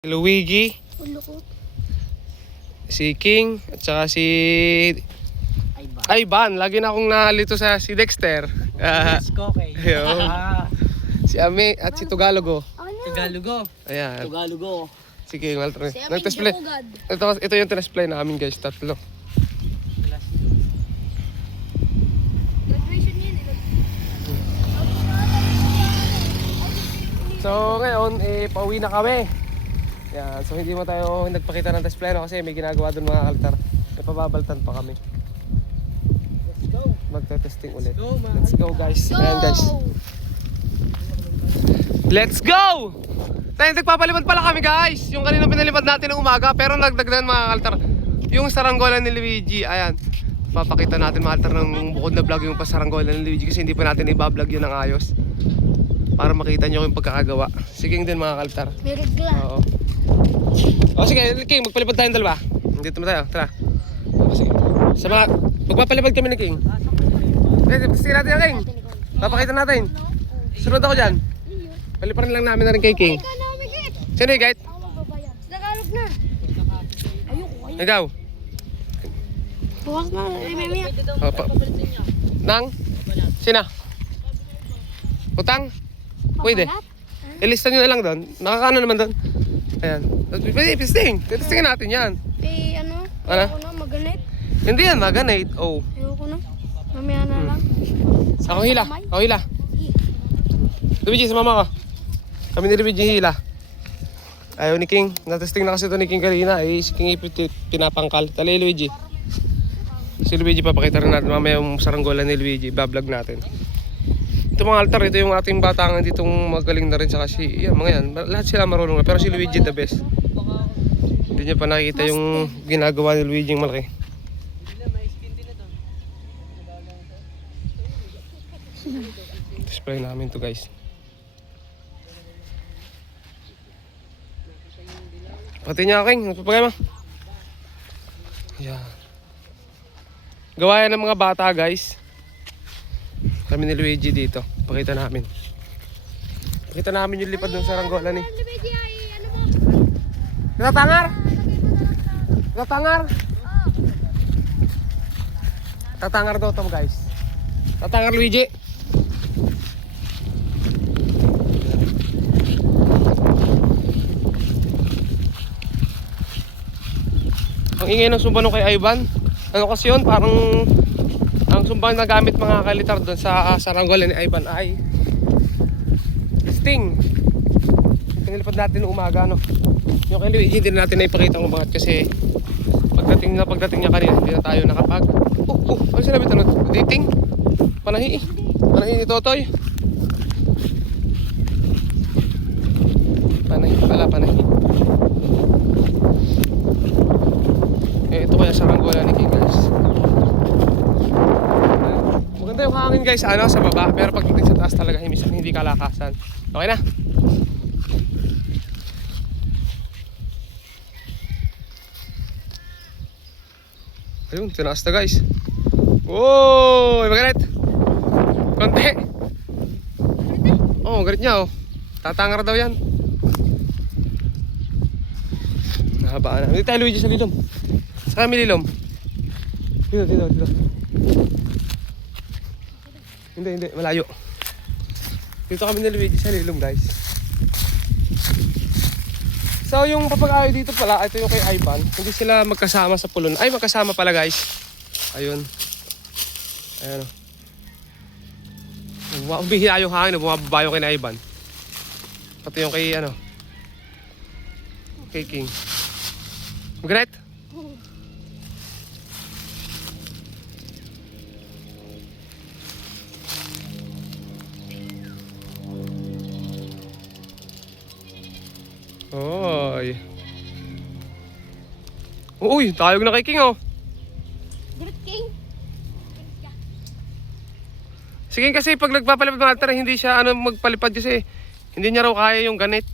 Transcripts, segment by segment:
Luigi, si King, at saka si Ivan. Lagi na akong nalito sa si Dexter. Ayun. Si Ami at si Tugalogo. Tagalugo. Ayan. Tagalugo. Sige, nag-display. Ito yung tinasplay namin guys, tatlo. So ngayon, pauwi na kami. Yan, so hindi mo tayo nagpakita ng display no, kasi may ginagawa doon mga altar. Napababaltan pa kami. Let's go. Magte-testing ulit. Let's go, Let's go guys. Ayan guys. Let's go! Tayo nagpapalipad pala kami guys. Yung kanina pinalipad natin ng umaga, pero nagdagdagan mga altar. Yung saranggola ni Luigi, ayan. Papakita natin mga altar ng bukod na vlog yung pasaranggola ni Luigi kasi hindi pa natin i-vlog yun ng ayos. Para makita nyo yung pagkakagawa. Sige din mga kaltar. May regla. Oo. O sige, King, magpalipad tayong dalawa. Dito mo tayo, tara. O sige. Sa mga, magpapalipad kami ni King. Sige natin yung King. Papakita natin. Sunod ako dyan. Paliparin lang namin na rin kay King. Sino yung guide? Ako magbabayad. Nagalog na. Ayoko. Ikaw. Bukas na. Opo. Nang? Sina? Utang? Pwede. Ilista nyo na lang doon. Nakakano naman doon. Ayan. Pwede, pisting. Testingin natin yan. Ano? Ano? Ayoko na. Maganit. Hindi yan, maganate. Oh. Ayoko na. Mamaya na lang. Ako hila. Ako hila. Luigi, sumama ko. Kami ni Luigi hila. Ayaw ni King. Natesting na kasi ito ni King kanina. Si King pinapangkal. Tali Luigi. Si Luigi papakita rin natin mamaya yung saranggola ni Luigi. Bablog natin. Ito mga altar, ito yung ating batangan ditong magaling na rin sa kasi yan, mga yan. Lahat sila marunong na. Pero si Luigi the best. Hindi niya pa nakikita yung ginagawa ni Luigi yung malaki. Display namin to guys. Pati niya King, magpapagay mo. Yan. Gawa yan ng mga bata guys. Kami ni Luigi dito. Pakita namin. Pakita namin yung lipad ng saranggola ni. Natatangar? Natatangar? Tatangar daw to guys. Tatangar Luigi. Ang ingay ng sumba nung kay Ivan. Ano kasi yun? Parang ang sumbang na gamit mga kalitar doon sa saranggola ni Ivan ay sting. Pinilipad natin noong umaga no. Yung kay Luigi hindi natin naipakita ang umangat kasi pagdating niya kanina hindi na tayo nakapag. Ano sinabi ito? Dating? Panahi. Panahi ni Totoy. Panahi pala, panahi. Ito kaya saranggola ni King guys. Maganda yung hangin guys, ano, sa baba. Pero pagdating sa taas talaga, minsan hindi kalakasan. Okay na. Ayun, tinaas na guys. Wow, magalit. Konti. Oh, galit niya oh. Tatangar daw yan. Nahabaan na. Dito tayo Luigi sa lilom. Sa kami lilom. Dito. Hindi, malayo. Dito kami ni Luigi sa lilom guys. So yung papag-ayo dito pala, ito yung kay Ivan. Hindi sila magkasama sa pulon. Ay, magkasama pala guys. Ayun. Ayan o. Umihiya yung hangin, bumababa yung kay Ivan. Pati yung kay ano, kay King. Magret? Oy. Uy, tayog na kay King oh. Good King. Sige kasi pag nagpapalipad ng altar hindi siya ano magpalipad kasi hindi niya raw kaya yung ganit.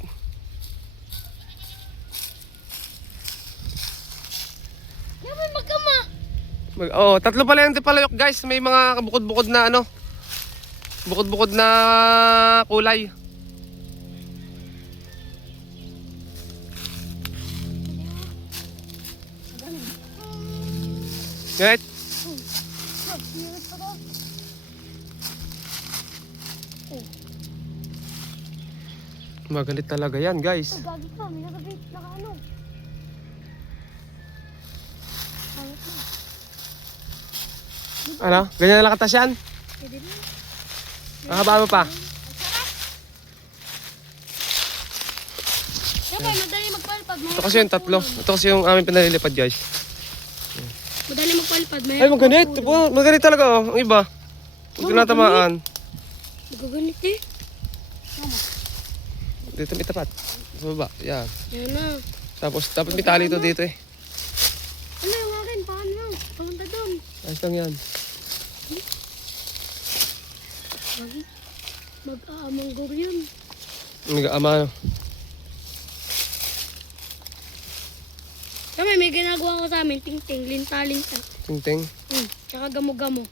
Naman magkama. Tatlo pala yung palayok guys. May mga bukod-bukod na ano. Bukod-bukod na kulay. Ganit. Hirap pa to. Magalit talaga yan, guys. Gagi ka, may nakabit, naka-ano. Pangit na. Ano? Ganyan na lakatas yan? Pwede na. Mahaba mo pa. Siyempre, madali magpalpad. Ito kasi yung tatlo. Ito kasi yung aming pinalilipad, guys. Madali magpalpad. Ay, maganit. Maganit talaga, oh. Ang iba. Huwag tinatamaan. Magaganit eh. Dito may tapat. Sa baba. Yan. Yan na. Tapos may tali ito dito eh. Ano yung akin? Paano? Pamunta doon. Ayos lang yan. Mag-aamang gor yun. Nag-ama, ano. Kami, may ginagawa ko sa amin. Ting-ting, linta-linta. Ting-ting. Tsaka gamo-gamo.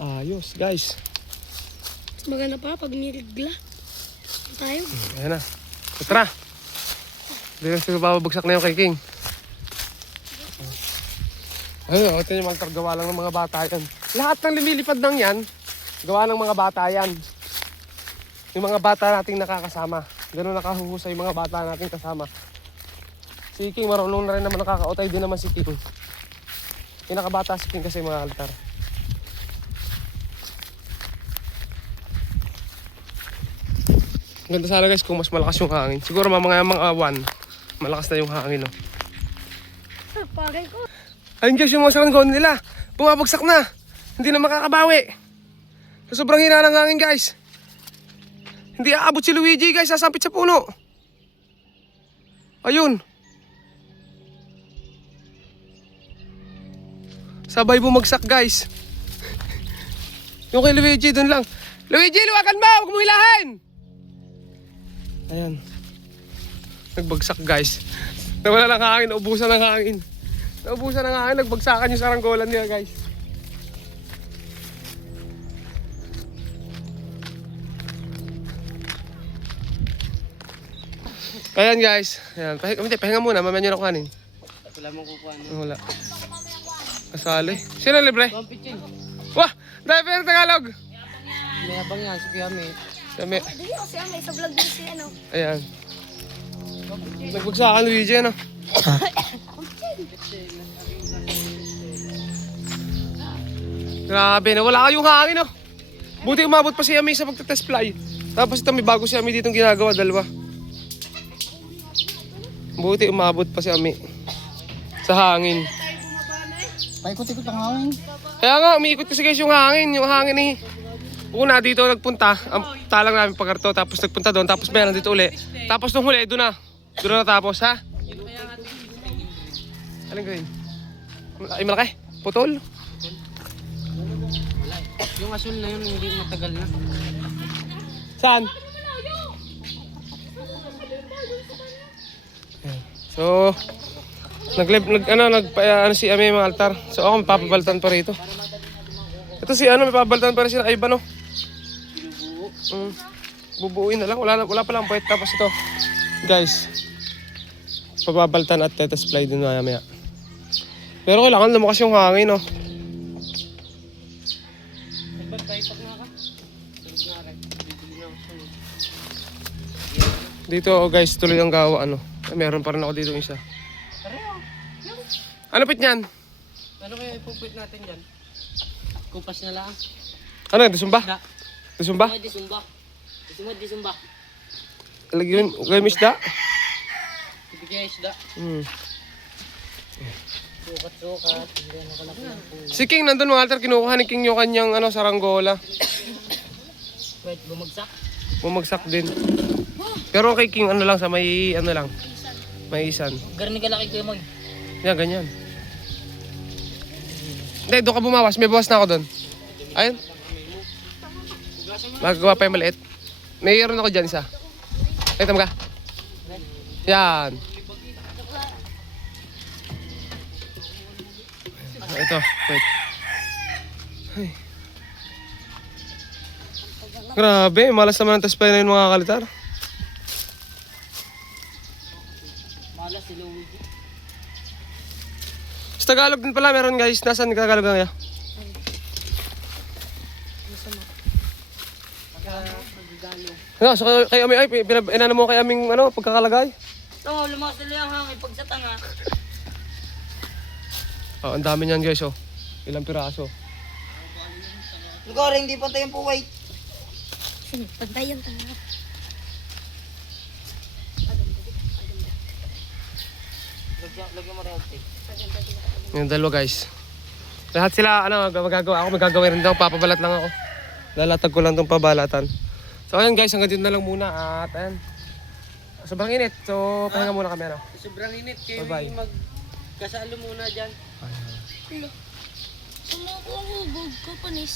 Ayos, guys. Mas maganda pa pag nirigla. Tayo. Ayan na. So, tara. Hindi na sila babagsak na yung kay King. Ayun, ito yung mga gawa lang ng mga bata yan. Lahat ng lumilipad ng yan, gawa ng mga bata yan. Yung mga bata nating nakakasama. Ganun nakahuhusay yung mga bata nating kasama. Si King, marunong na rin naman nakakautay din naman si King. Pinakabata si King kasi mga altar. Ganda sana guys kung mas malakas yung hangin. Siguro mga 1, malakas na yung hangin. No? Pagay ko. Ayun guys, yung mga saranggola nila, bumabagsak na. Hindi na makakabawi. Sa sobrang hina ng hangin guys. Hindi aabot si Luigi guys, sasampit sa puno. Ayun. Sabay bumagsak guys. Yung kay Luigi dun lang. Luigi, luwakan mo! Huwag mo hilahin! Ayan. Nagbagsak guys. Nawala ng hangin, naubusan ng hangin. Naubusan ng hangin, nagbagsakan yung saranggolan nila guys. Ayan guys. Ayan. Pahinga muna, mamaya nyo na kuhanin. Wala mong kukuha. Wala. Kasali. Sino libre? Pitching. Wah! Driver Tagalog! May abang yan, si Kiyami. Kami. Hindi ko siya may sa vlog din si ano. Ayan. Nagbagsakan Luigi ano? Grabe na, wala kayong hangin no? Buti umabot pa si Ami sa pagtatest fly. Tapos ito may bago si Ami ditong ginagawa, dalawa. Buti umabot pa si Ami sa hangin. Paikot-ikot ang hangin. Kaya nga, umiikot kasi guys yung hangin eh. Una dito nagpunta, ang talang namin pagarto, tapos nagpunta doon, tapos meron dito uli. Tapos nung huli, doon na tapos ha? Aling green? Ay malaki? Putol? Yung asul na yun, hindi matagal na. Saan? So, ano si Ami mga altar. So ako mapapabaltan pa rito. Ito si may papabaltan pa rin si Ivan no. Bubuuin na lang, wala pa lang puwet. Tapos ito, guys, papabaltan at tetes fly din maya. Pero kailangan lumakas yung hangin no. Dito guys, tuloy ang gawa ano. Meron pa rin ako dito isa. Ano pit niyan? Ano kaya ipupit natin dyan? Kupas na lang. Ano yan? Disumba? Disumba? Disumba. Lagyan kayo misda? Ibigay isda. Sukat. Si King nandun mga altar, kinukuha ni King yung kanyang saranggola. Wait, bumagsak? Bumagsak din. Pero kay King lang sa may may isan. Garni ka laki kayo mag. Yan, ganyan. Hindi, doon ka bumawas. May bawas na ako doon. Ayun. Magagawa pa yung maliit. Mayroon ako dyan isa. Ito ka. Yan. Ito, wait. Ay. Grabe, malas naman ang taspay na yung mga kalitar. si Luigi. Sa Tagalog din pala meron guys. Nasaan Tagalog nga? Ano, so kay Ami ay inano mo kay aming ano pagkakalagay? Oo, lumakas nila yung hangin pag sa tanga. Oh, ang dami niyan guys oh. Ilang piraso. Lugar, hindi pa tayo po wait. Pantay yung tanga. Lagyan mo rin ang tape. Yung dalawa guys. Lahat sila ano magagawa. Ako magagawa rin daw. Papabalat lang ako. Lalatag ko lang tong pabalatan. So ayun guys, hanggang dito na lang muna. At ayan. Sobrang init. So pahinga muna kami ano. Sobrang init. Kayo Bye-bye. magkasalo muna dyan. Sumuko ang hubog ko, panis.